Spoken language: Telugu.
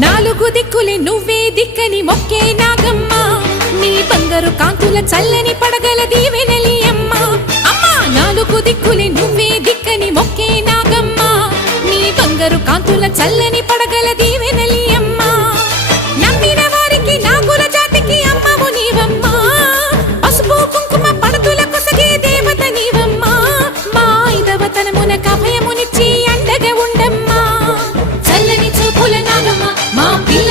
నాలుగు దిక్కులే నువ్వే దిక్కని మొక్కే నాగమ్మ నీ బంగారు కాంతుల చల్లని పడగల దీవెనలి అమ్మ అమ్మా నాలుగు దిక్కులే నువ్వే దిక్కని మొక్కే నాగమ్మ నీ బంగారు కాంతుల చల్లని పడగల దీవెనలి అమ్మ నమ్మిన వారికి నాగుల జాతికి అమ్మవు నీవమ్మ పసుపు కుంకుమ పడతుల కొసగే దేవత నీవమ్మ మా ఐదవతనమునకు అభయమునిచ్చి అండగా ఉండమ్మా చల్లని చూపుల నాగమ్మ మా పిల్ల